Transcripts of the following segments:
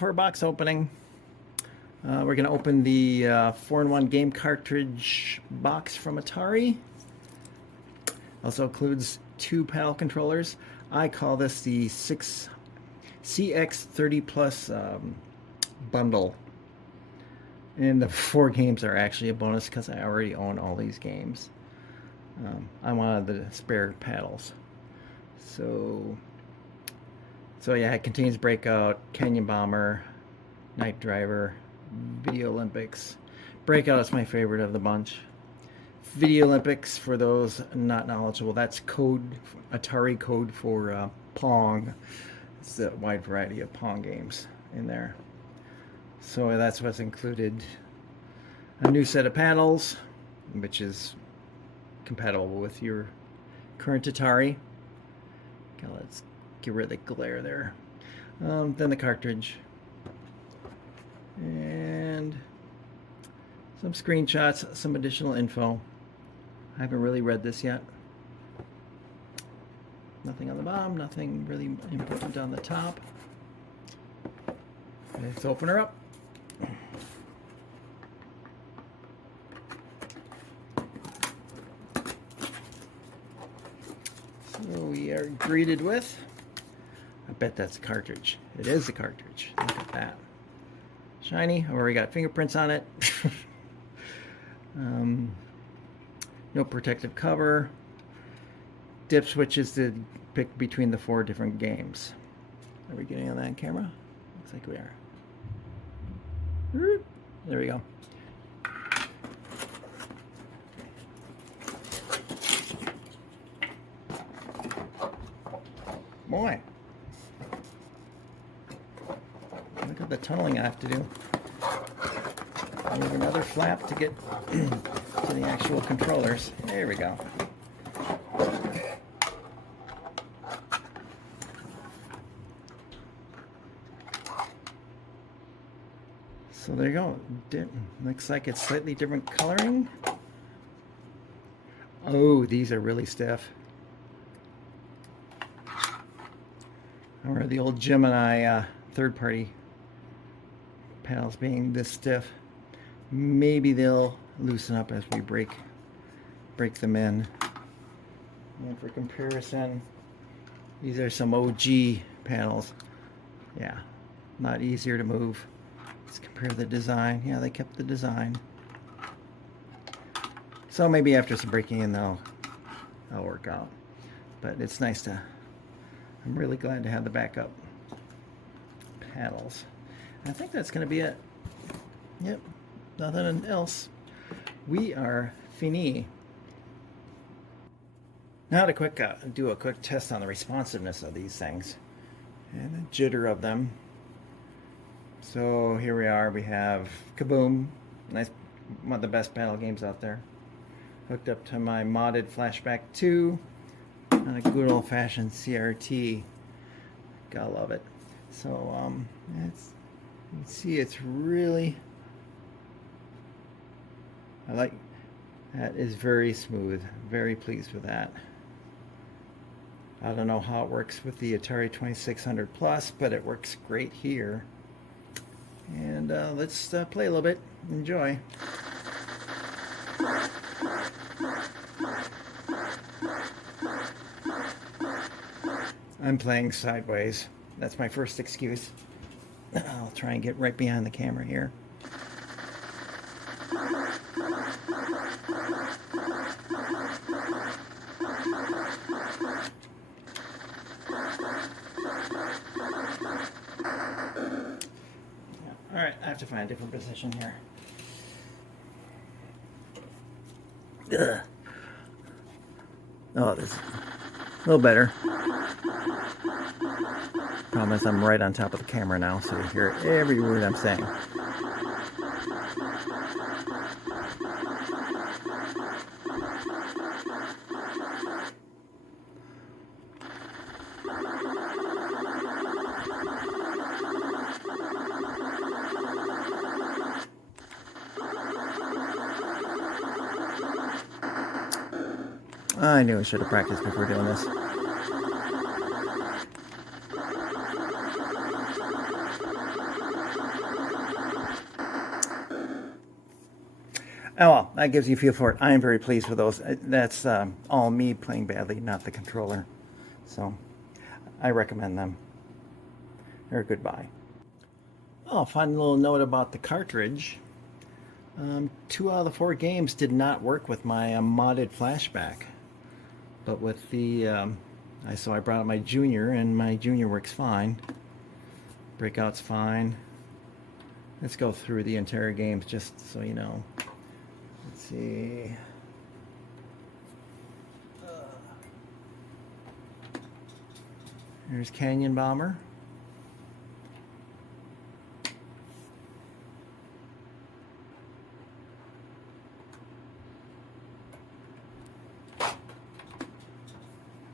for a box opening. We're going to open the 4-in-1 game cartridge box from Atari. Also includes 2 paddle controllers. I call this the CX30 Plus bundle. And the 4 games are actually a bonus because I already own all these games. I wanted the spare paddles. So yeah, it contains Breakout, Canyon Bomber, Night Driver, Video Olympics. Breakout is my favorite of the bunch. Video Olympics, for those not knowledgeable, that's code, Atari code for Pong. It's a wide variety of Pong games in there. So that's what's included. A new set of paddles, which is compatible with your current Atari. Okay, let's get rid of the glare there. Then the cartridge. And some screenshots, some additional info. I haven't really read this yet. Nothing on the bottom, nothing really important on the top. Let's open her up. So we are greeted with, I bet that's a cartridge. It is a cartridge. Look at that. Shiny. Already got fingerprints on it. No protective cover. Dip switches to pick between the 4 different games. Are we getting on that camera? Looks like we are. There we go. Boy. Look at the tunneling I have to do. I need another flap to get to the actual controllers. There we go. So there you go. Looks like it's slightly different coloring. Oh, these are really stiff. I remember the old Gemini third-party paddles being this stiff. Maybe they'll loosen up as we break them in. And for comparison, these are some OG paddles. Yeah, not easier to move. Let's compare the design. Yeah, they kept the design. So maybe after some breaking in, they'll work out. But it's nice to. I'm really glad to have the backup paddles. I think that's going to be it. Yep, nothing else. We are fini. Now to do a quick test on the responsiveness of these things and the jitter of them. So here we are. We have Kaboom, nice, one of the best paddle games out there. Hooked up to my modded Flashback 2 on a good old-fashioned CRT. Gotta love it. So you can see it's really, that is very smooth. Very pleased with that. I don't know how it works with the Atari 2600 Plus, but it works great here. And let's play a little bit. Enjoy. I'm playing sideways. That's my first excuse. I'll try and get right behind the camera here. Alright, I have to find a different position here. Ugh. Oh, this is a little better. Problem is I'm right on top of the camera now, so you hear every word I'm saying. I knew I should have practiced before doing this. Oh, well, that gives you a feel for it. I am very pleased with those. That's all me playing badly, not the controller. So I recommend them. They're a good buy. Oh, fun little note about the cartridge. 2 out of the 4 games did not work with my modded flashback. But with the, so I brought out my Junior, and my Junior works fine. Breakout's fine. Let's go through the entire games just so you know. Let's see. There's Canyon Bomber.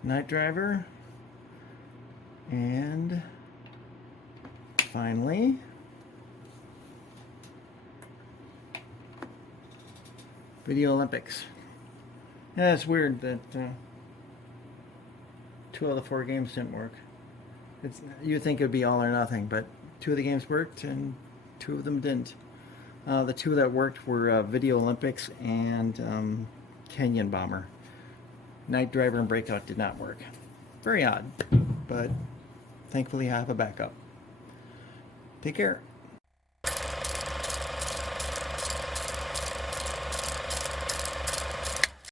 Night Driver. And finally, Video Olympics. Yeah, it's weird that 2 of the 4 games didn't work. You'd think it would be all or nothing, but 2 of the games worked and 2 of them didn't. The 2 that worked were Video Olympics and Canyon Bomber. Night Driver and Breakout did not work. Very odd, but thankfully I have a backup. Take care.